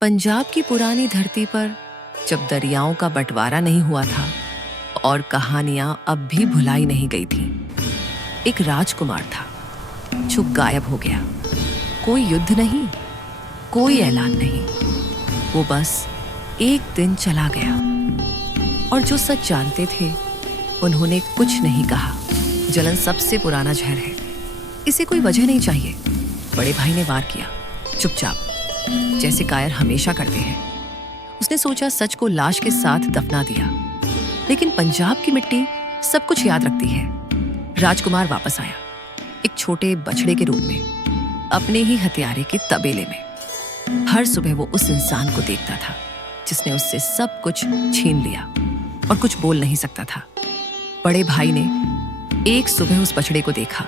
पंजाब की पुरानी धरती पर जब दरियाओं का बंटवारा नहीं हुआ था और कहानियां अब भी भुलाई नहीं गई थी, एक राजकुमार था जो गायब हो गया। कोई युद्ध नहीं, कोई ऐलान नहीं, वो बस एक दिन चला गया। और जो सच जानते थे उन्होंने कुछ नहीं कहा। जलन सबसे पुराना जहर है, इसे कोई वजह नहीं चाहिए। बड़े भाई ने वार किया, चुपचाप, जैसे कायर हमेशा करते हैं। उसने सोचा सच को लाश के साथ दफना दिया, लेकिन पंजाब की मिट्टी सब कुछ याद रखती है। राजकुमार वापस आया, एक छोटे बछड़े के रूप में, अपने ही हथियारे के तबेले में। हर सुबह वो उस इंसान को देखता था जिसने उससे सब कुछ छीन लिया और कुछ बोल नहीं सकता था। बड़े भाई ने एक सुबह उस बछड़े को देखा।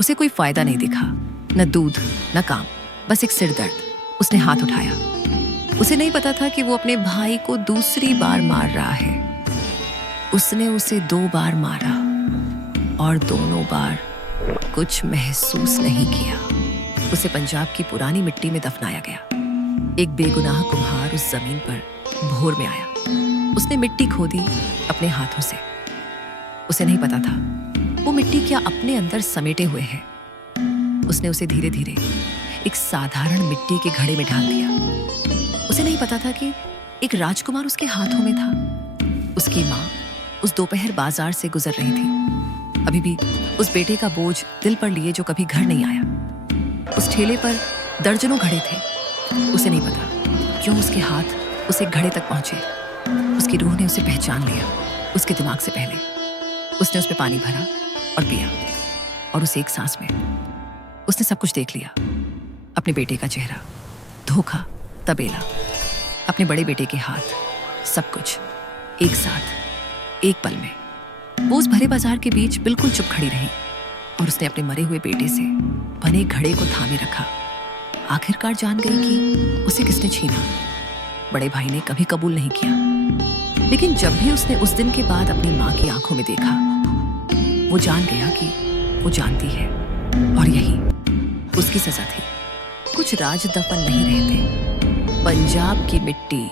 उसे कोई फायदा नहीं दिखा, न दूध न काम, बस एक सिरदर्द। उसने हाथ उठाया। उसे नहीं पता था कि वो अपने भाई को दूसरी बार मार रहा है। उसने उसे 2 बार मारा और दोनों बार कुछ महसूस नहीं किया। उसे पंजाब की पुरानी मिट्टी में दफनाया गया। एक बेगुनाह कुम्हार उस जमीन पर भोर में आया। उसने मिट्टी खोदी अपने हाथों से। उसे नहीं पता था वो मिट्टी क्या अपने अंदर समेटे हुए है। उसने उसे धीरे धीरे एक साधारण मिट्टी के घड़े में ढाल दिया। उसे नहीं पता था कि एक राजकुमार उसके हाथों में था। उसकी माँ उस दोपहर बाजार से गुजर रही थी, अभी भी उस बेटे का बोझ दिल पर लिए जो कभी घर नहीं आया। उस ठेले पर दर्जनों घड़े थे। उसे नहीं पता क्यों उसके हाथ उस एक घड़े तक पहुंचे। उसकी रूह ने उसे पहचान लिया, उसके दिमाग से पहले। उसने उस पर पानी भरा और पिया, और उस एक सांस में उसने सब कुछ देख लिया। अपने बेटे का चेहरा, धोखा, तबेला, अपने बड़े बेटे के हाथ, सब कुछ एक साथ, एक पल में। वो उस भरे बाजार के बीच बिल्कुल चुप खड़ी रही और उसने अपने मरे हुए बेटे से बने घड़े को थामे रखा। आखिरकार जान गई कि उसे किसने छीना। बड़े भाई ने कभी कबूल नहीं किया, लेकिन जब भी उसने उस दिन के बाद अपनी माँ की आंखों में देखा, वो जान गया कि वो जानती है, और यही उसकी सजा थी। कुछ राज दफन नहीं रहते। पंजाब की मिट्टी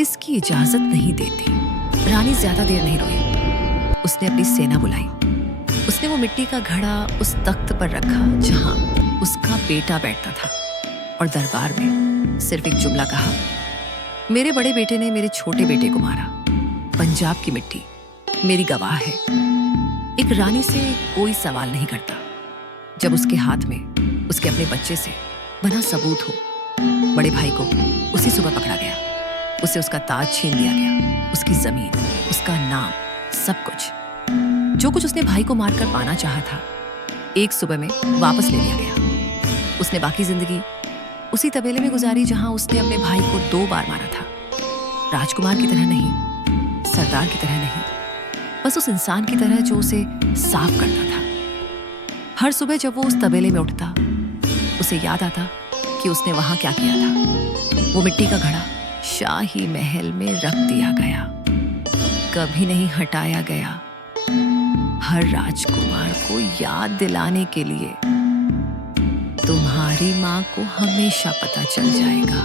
इसकी इजाजत नहीं देती। रानी ज्यादा देर नहीं रोई। उसने अपनी सेना बुलाई। उसने वो मिट्टी का घड़ा उस तख्त पर रखा जहां उसका बेटा बैठता था, और दरबार में सिर्फ एक जुमला कहा, मेरे बड़े बेटे ने मेरे छोटे बेटे को मारा। पंजाब की मिट्टी मेरी गवाह है। एक रानी से कोई सवाल नहीं करता जब उसके हाथ में उसके अपने बच्चे से बना सबूत हो। बड़े भाई को उसी सुबह पकड़ा गया। उसे उसका ताज छीन लिया गया, उसकी जमीन, उसका नाम, सब कुछ। जो कुछ उसने भाई को मारकर पाना चाहा था, एक सुबह में वापस ले लिया गया। उसने बाकी जिंदगी उसी तबेले में गुजारी जहां उसने अपने भाई को 2 बार मारा था। राजकुमार की तरह नहीं, सरदार की तरह नहीं, बस उस इंसान की तरह जो उसे साफ करता था। हर सुबह जब वो उस तबेले में उठता, उसे याद आता कि उसने वहां क्या किया था। वो मिट्टी का घड़ा शाही महल में रख दिया गया, कभी नहीं हटाया गया। हर राजकुमार को याद दिलाने के लिए तुम्हारी माँ को हमेशा पता चल जाएगा,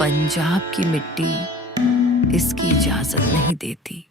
पंजाब की मिट्टी इसकी इजाजत नहीं देती।